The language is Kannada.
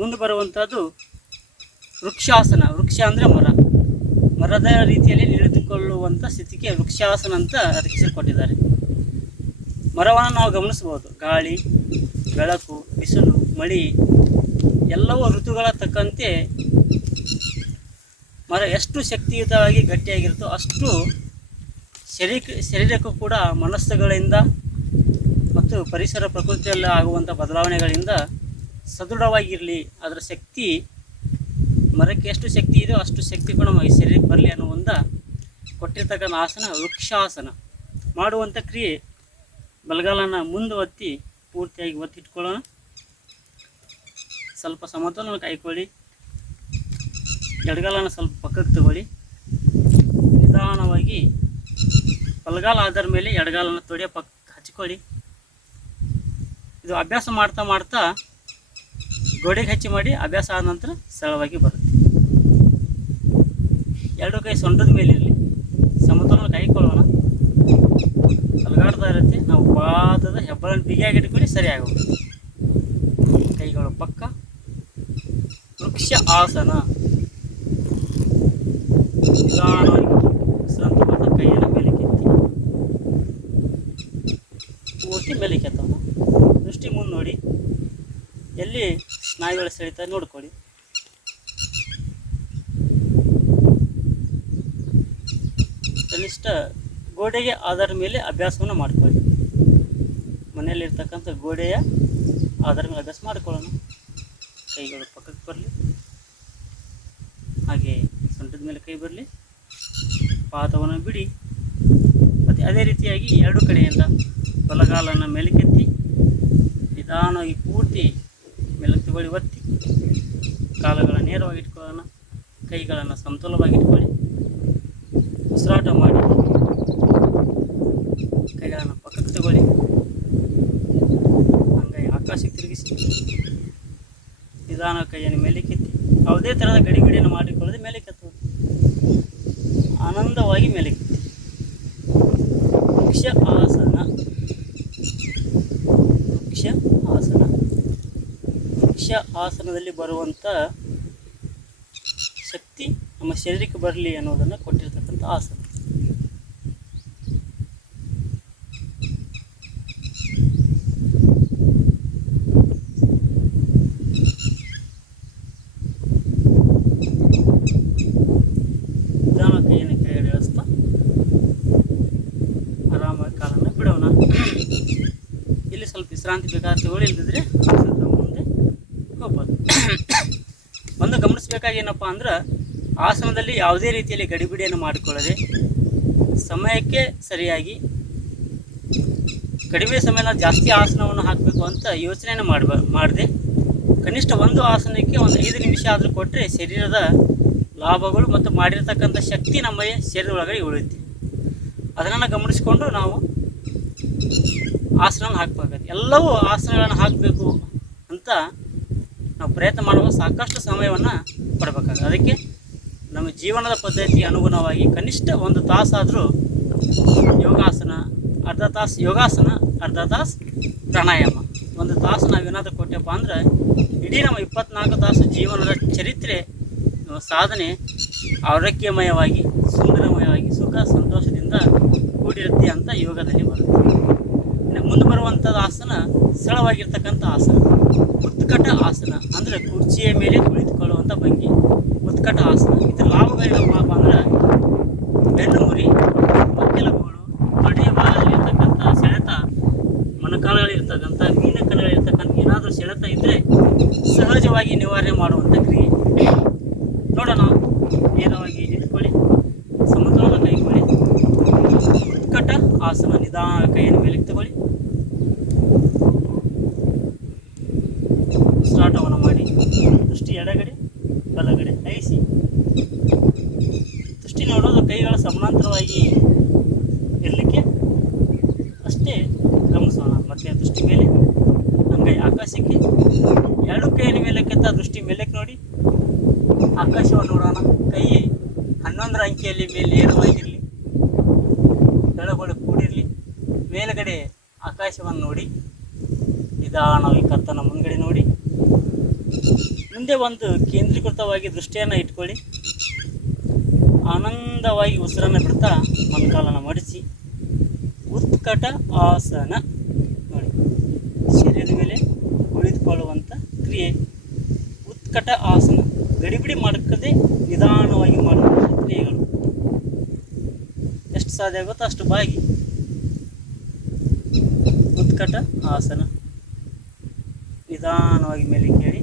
ಮುಂದೆ ಬರುವಂಥದ್ದು ವೃಕ್ಷಾಸನ. ವೃಕ್ಷ ಅಂದರೆ ಮರದ ರೀತಿಯಲ್ಲಿ ನಿಂತುಕೊಳ್ಳುವಂಥ ಸ್ಥಿತಿಗೆ ವೃಕ್ಷಾಸನ ಅಂತ ಅದಕ್ಕೆ ಹೆಸರು ಕೊಟ್ಟಿದ್ದಾರೆ. ಮರವನ್ನು ನಾವು ಗಮನಿಸ್ಬೋದು. ಗಾಳಿ, ಬೆಳಕು, ಬಿಸಿಲು, ಮಳೆ ಎಲ್ಲವೂ ಋತುಗಳ ತಕ್ಕಂತೆ ಮರ ಎಷ್ಟು ಶಕ್ತಿಯುತವಾಗಿ ಗಟ್ಟಿಯಾಗಿರುತ್ತೋ ಅಷ್ಟು ಶರೀರಕ್ಕೂ ಕೂಡ ಮನಸ್ಸುಗಳಿಂದ ಮತ್ತು ಪರಿಸರ ಪ್ರಕೃತಿಯಲ್ಲಿ ಆಗುವಂಥ ಬದಲಾವಣೆಗಳಿಂದ ಸದೃಢವಾಗಿರಲಿ, ಅದರ ಶಕ್ತಿ ಮರಕ್ಕೆ ಎಷ್ಟು ಶಕ್ತಿ ಇದೆಯೋ ಅಷ್ಟು ಶಕ್ತಿ ಕೂಡ ನಮ್ಮ ಶರೀರಕ್ಕೆ ಬರಲಿ ಅನ್ನೋ ಒಂದು ಕೊಟ್ಟಿರ್ತಕ್ಕಂಥ ಆಸನ ವೃಕ್ಷಾಸನ. ಮಾಡುವಂಥ ಕ್ರಿಯೆ ಬಲಗಾಲನ್ನು ಮುಂದೆ ಒತ್ತಿ ಪೂರ್ತಿಯಾಗಿ ಒತ್ತಿಟ್ಕೊಳ್ಳೋಣ. ಸ್ವಲ್ಪ ಸಮತೋಲನ ಕಾಯ್ಕೊಳ್ಳಿ. ಎಡಗಾಲನ್ನು ಸ್ವಲ್ಪ ಪಕ್ಕಕ್ಕೆ ತಗೊಳ್ಳಿ. ನಿಧಾನವಾಗಿ ಬಲಗಾಲ ಆಧಾರ ಮೇಲೆ ಎಡಗಾಲನ್ನು ತೊಡೆಯ ಪಕ್ಕ ಹಚ್ಕೊಳ್ಳಿ. ಇದು ಅಭ್ಯಾಸ ಮಾಡ್ತಾ ಮಾಡ್ತಾ ಗೋಡೆಗೆ ಹಚ್ಚಿ ಮಾಡಿ ಅಭ್ಯಾಸ ಆದ ನಂತರ ಸರಳವಾಗಿ ಬರುತ್ತೆ. ಎರಡು ಕೈ ಸೊಂಟದ ಮೇಲೆ ಇರಲಿ. ಸಮತೋಲನ ಕಾಯ್ಕೊಳ್ಳೋಣ. ಅಲಗಾಡ್ತಾ ಇರುತ್ತೆ. ನಾವು ಪಾದದ ಹೆಬ್ಬಳನ್ನು ಬಿಗಿಯಾಗಿ ಇಟ್ಕೊಳ್ಳಿ, ಸರಿ ಆಗೋಗುತ್ತೆ. ಕೈಗಳು ಪಕ್ಕ. ವೃಕ್ಷ ಆಸನ. ನಿಧಾನವಾಗಿ ವಿಶ್ರಾಂತಿ ಮಾಡ್ತಾ ಕೈಯನ್ನು ಮೇಲೆ ಕೆತ್ತಿ ಪೂರ್ತಿ ಮೇಲೆ ಕೆತ್ತೋಣ. ದೃಷ್ಟಿ ಮುಂದೆ ನೋಡಿ. ಎಲ್ಲಿ ಸ್ನಾಯುಗಳ ಸೆಳಿತ ನೋಡ್ಕೊಳ್ಳಿ. ಕನಿಷ್ಠ ಗೋಡೆಗೆ ಆಧಾರ ಮೇಲೆ ಅಭ್ಯಾಸವನ್ನು ಮಾಡ್ಕೊಳ್ಳಿ. ಮನೆಯಲ್ಲಿರ್ತಕ್ಕಂಥ ಗೋಡೆಯ ಆಧಾರ ಮೇಲೆ ಅಭ್ಯಾಸ ಮಾಡ್ಕೊಳ್ಳೋಣ. ಕೈಗಳು ಪಕ್ಕಕ್ಕೆ ಬರಲಿ. ಹಾಗೆ ಸೊಂಟದ ಮೇಲೆ ಕೈ ಬರಲಿ. ಪಾದವನ್ನು ಬಿಡಿ. ಮತ್ತು ಅದೇ ರೀತಿಯಾಗಿ ಎರಡು ಕಡೆಯಿಂದ ಬಲಗಾಲನ್ನು ಮೇಲಕ್ಕೆತ್ತಿ ನಿಧಾನವಾಗಿ ಪೂರ್ತಿ ಮೇಲಕ್ಕೆ ತಗೊಳ್ಳಿ, ಒತ್ತಿ. ಕಾಲುಗಳನ್ನು ನೇರವಾಗಿ ಇಟ್ಕೊಳ್ಳೋಣ. ಕೈಗಳನ್ನು ಸಮತೋಲವಾಗಿ ಇಟ್ಕೊಳ್ಳಿ. ಉಸಿರಾಟ ಮಾಡಿ. ಕೈಗಳನ್ನು ಪಕ್ಕಕ್ಕೆ ತಗೊಳ್ಳಿ. ಹಂಗಾಗಿ ಆಕಾಶಕ್ಕೆ ತಿರುಗಿಸಿ ನಿಧಾನ ಕೈಯನ್ನು ಮೇಲಕ್ಕೆತ್ತಿ. ಯಾವುದೇ ಥರದ ಗಡಿಬಿಡಿಯನ್ನು ಮಾಡಿಕೊಳ್ಳದೆ ಮೇಲಕ್ಕೆತ್ತು. ಆನಂದವಾಗಿ ಮೇಲಕ್ಕೆತ್ತಿ. ವೃಕ್ಷ ಆಸನ. ವೃಕ್ಷ ಆಸನ. ವೃಕ್ಷ ಆಸನದಲ್ಲಿ ಬರುವಂಥ ಶಕ್ತಿ ನಮ್ಮ ಶರೀರಕ್ಕೆ ಬರಲಿ ಅನ್ನೋದನ್ನು ಕೊಟ್ಟಿರ್ತಕ್ಕಂಥ ಆಸನ. ನಿಧಾನ ಕೈಯನ್ನು ಕೆಳಗಡೆ ಇಳಿಸ್ತಾ ಆರಾಮಾಗಿ ಕಾಲನ್ನು ಬಿಡೋಣ. ಇಲ್ಲಿ ಸ್ವಲ್ಪ ವಿಶ್ರಾಂತಿ ಬೇಕಾದ್ರೆ ತಗೊಳ್ಳಿ, ಇಲ್ಲದಿದ್ರೆ ಮುಂದೆ ಹೋಗ್ಬೋದು. ಒಂದು ಗಮನಿಸಬೇಕಾಗಿ ಏನಪ್ಪ ಅಂದ್ರೆ, ಆಸನದಲ್ಲಿ ಯಾವುದೇ ರೀತಿಯಲ್ಲಿ ಗಡಿಬಿಡಿಯನ್ನು ಮಾಡಿಕೊಳ್ಳದೆ ಸಮಯಕ್ಕೆ ಸರಿಯಾಗಿ ಕಡಿಮೆ ಸಮಯನ ಜಾಸ್ತಿ ಆಸನವನ್ನು ಹಾಕಬೇಕು ಅಂತ ಯೋಚನೆಯನ್ನು ಮಾಡದೆ ಕನಿಷ್ಠ ಒಂದು ಆಸನಕ್ಕೆ ಒಂದು 5 ನಿಮಿಷ ಆದರೂ ಕೊಟ್ಟರೆ ಶರೀರದ ಲಾಭಗಳು ಮತ್ತು ಮಾಡಿರ್ತಕ್ಕಂಥ ಶಕ್ತಿ ನಮ್ಮ ಶರೀರ ಒಳಗಡೆ ಉಳಿಯುತ್ತೆ. ಅದನ್ನು ಗಮನಿಸಿಕೊಂಡು ನಾವು ಆಸನವನ್ನು ಹಾಕಬೇಕಾಗುತ್ತೆ. ಎಲ್ಲವೂ ಆಸನಗಳನ್ನು ಹಾಕಬೇಕು ಅಂತ ನಾವು ಪ್ರಯತ್ನ ಮಾಡುವ ಸಾಕಷ್ಟು ಸಮಯವನ್ನು ಕೊಡಬೇಕಾಗುತ್ತೆ. ಅದಕ್ಕೆ ನಮ್ಮ ಜೀವನದ ಪದ್ಧತಿ ಅನುಗುಣವಾಗಿ ಕನಿಷ್ಠ 1 ತಾಸಾದರೂ ಯೋಗಾಸನ, ಅರ್ಧ ತಾಸು ಯೋಗಾಸನ, ಅರ್ಧ ತಾಸು ಪ್ರಾಣಾಯಾಮ, 1 ತಾಸು ನಾವೇನಾದರೂ ಕೊಟ್ಟೆಪ್ಪ ಅಂದ್ರೆ ಇಡೀ ನಮ್ಮ 24 ತಾಸು ಜೀವನದ ಚರಿತ್ರೆ ಸಾಧನೆ ಆರೋಗ್ಯಮಯವಾಗಿ, ಸುಂದರಮಯವಾಗಿ, ಸುಖ ಸಂತೋಷದಿಂದ ಕೂಡಿರುತ್ತೆ ಅಂತ ಯೋಗದಲ್ಲಿ ಬರುತ್ತೆ. ಇನ್ನು ಮುಂದೆ ಬರುವಂಥದ್ದು ಆಸನ ಸರಳವಾಗಿರ್ತಕ್ಕಂಥ ಆಸನ, ಉತ್ಕಟ ಆಸನ. ಅಂದರೆ ಕುರ್ಚಿಯ ಮೇಲೆ ಕುಳಿತುಕೊಳ್ಳುವಂಥ ಭಂಗಿ, ಉತ್ಕಟ ಆಸನ. ಇದರ ಲಾಭಗಳೇನಪ್ಪ ಅಂದ್ರೆ ಬೆನ್ನು ಮುರಿ, ಮಕ್ಕೆಲುಬುಗಳು, ತೊಡೆಯ ಭಾಗದಲ್ಲಿರ್ತಕ್ಕಂಥ ಸೆಳೆತ, ಮೊಣಕಾಲುಗಳಿರ್ತಕ್ಕಂಥ ಮೀನಕಲ್ಲಿರ್ತಕ್ಕಂಥ ಏನಾದರೂ ಸೆಳೆತ ಇದ್ದರೆ ಸಹಜವಾಗಿ ನಿವಾರಣೆ ಮಾಡುವಂಥ ಕ್ರಿಯೆ. ನೋಡೋಣ. ನೇರವಾಗಿ ನಿಂತ್ಕೊಳ್ಳಿ, ಸಮತೋಲನ ಕೈಗೊಳ್ಳಿ. ಉತ್ಕಟ ಆಸನ. ನಿಧಾನ ಕೈಯನ್ನು ಮೇಲೆ ತಗೊಳ್ಳಿ. ಉಸಿರಾಟವನ್ನು ಮಾಡಿ. ದೃಷ್ಟಿ ಎಡಗಡೆ ಬಲಗಡೆ ಐಸಿ. ದೃಷ್ಟಿ ನೋಡೋದು ಕೈಗಳ ಸಮಾನಾಂತರವಾಗಿ ಇರಲಿಕ್ಕೆ ಅಷ್ಟೇ ಗಮನಿಸೋಣ. ಮತ್ತೆ ದೃಷ್ಟಿ ಮೇಲೆ, ಅಂಗೈ ಆಕಾಶಕ್ಕೆ. ಎರಡು ಕೈಯ ಮೇಲಕ್ಕೆತ್ತ ದೃಷ್ಟಿ ಮೇಲಕ್ಕೆ ನೋಡಿ. ಆಕಾಶವನ್ನು ನೋಡೋಣ. ಕೈ 11ರ ಅಂಕಿಯಲ್ಲಿ ಮೇಲೆ ನೇರವಾಗಿರಲಿ, ಕೆಳಗಡೆ ಕೂಡಿರಲಿ. ಮೇಲುಗಡೆ ಆಕಾಶವನ್ನು ನೋಡಿ. ನಿಧಾನವಾಗಿ ಕರ್ತನ ಮುಂದ್ಗಡೆ ನೋಡಿ. ಮುಂದೆ ಒಂದು ಕೇಂದ್ರೀಕೃತವಾಗಿ ದೃಷ್ಟಿಯನ್ನು ಇಟ್ಕೊಳ್ಳಿ. ಆನಂದವಾಗಿ ಉಸಿರನ್ನು ಬಿಡ್ತಾ ಮೊಣಕಾಲನ್ನು ಮಡಿಸಿ ಉತ್ಕಟ ಆಸನ ನೋಡಿ, ಶರೀರದ ಮೇಲೆ ಕುಳಿತುಕೊಳ್ಳುವಂಥ ಕ್ರಿಯೆ ಉತ್ಕಟ ಆಸನ. ಗಡಿಬಿಡಿ ಮಾಡಕ್ಕದೆ ನಿಧಾನವಾಗಿ ಮಾಡುವಂಥ ಕ್ರಿಯೆಗಳು. ಎಷ್ಟು ಸಾಧ್ಯ ಆಗುತ್ತೋ ಅಷ್ಟು ಬಾಗಿ ಉತ್ಕಟ ಆಸನ. ನಿಧಾನವಾಗಿ ಮೇಲೆ ಕೇಳಿ